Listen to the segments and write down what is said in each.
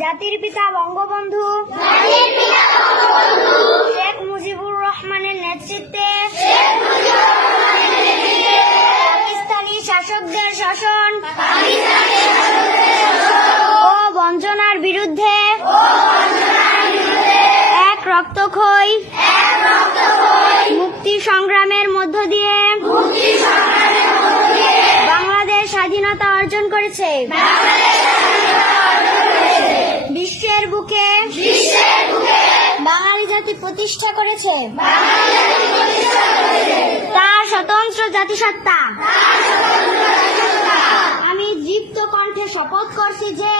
জাতির পিতা বঙ্গবন্ধু শেখ মুজিবুর রহমানের নেতৃত্বে পাকিস্তানি শাসকদের শাসন ও বঞ্চনার বিরুদ্ধে এক রক্তক্ষয়ী মুক্তি সংগ্রামের মধ্য দিয়ে বাংলাদেশ স্বাধীনতা অর্জন করেছে। বিশ্বের বুকে বাঙালি জাতি প্রতিষ্ঠা করেছে তার স্বতন্ত্র জাতিসত্তা। আমি দীপ্ত কণ্ঠে শপথ করছি যে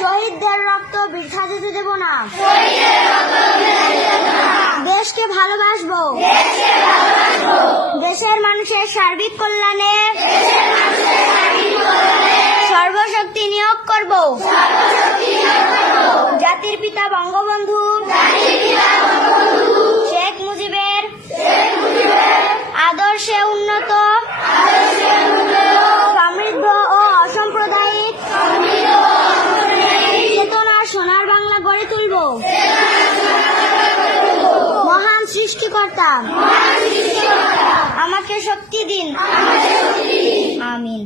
শহীদদের রক্ত বৃথা যেতে দেব না। দেশকে ভালোবাসবো, দেশের মানুষের সার্বিক কল্যাণে সর্বশক্তি নিয়োগ করব। জাতির পিতা বঙ্গবন্ধু শেখ মুজিবের আদর্শে উন্নত, সমৃদ্ধ ও অসাম্প্রদায়িক চেতনার সোনার বাংলা গড়ে তুলব। মহান সৃষ্টিকর্তা আমাকে শক্তি দিন। আমিন।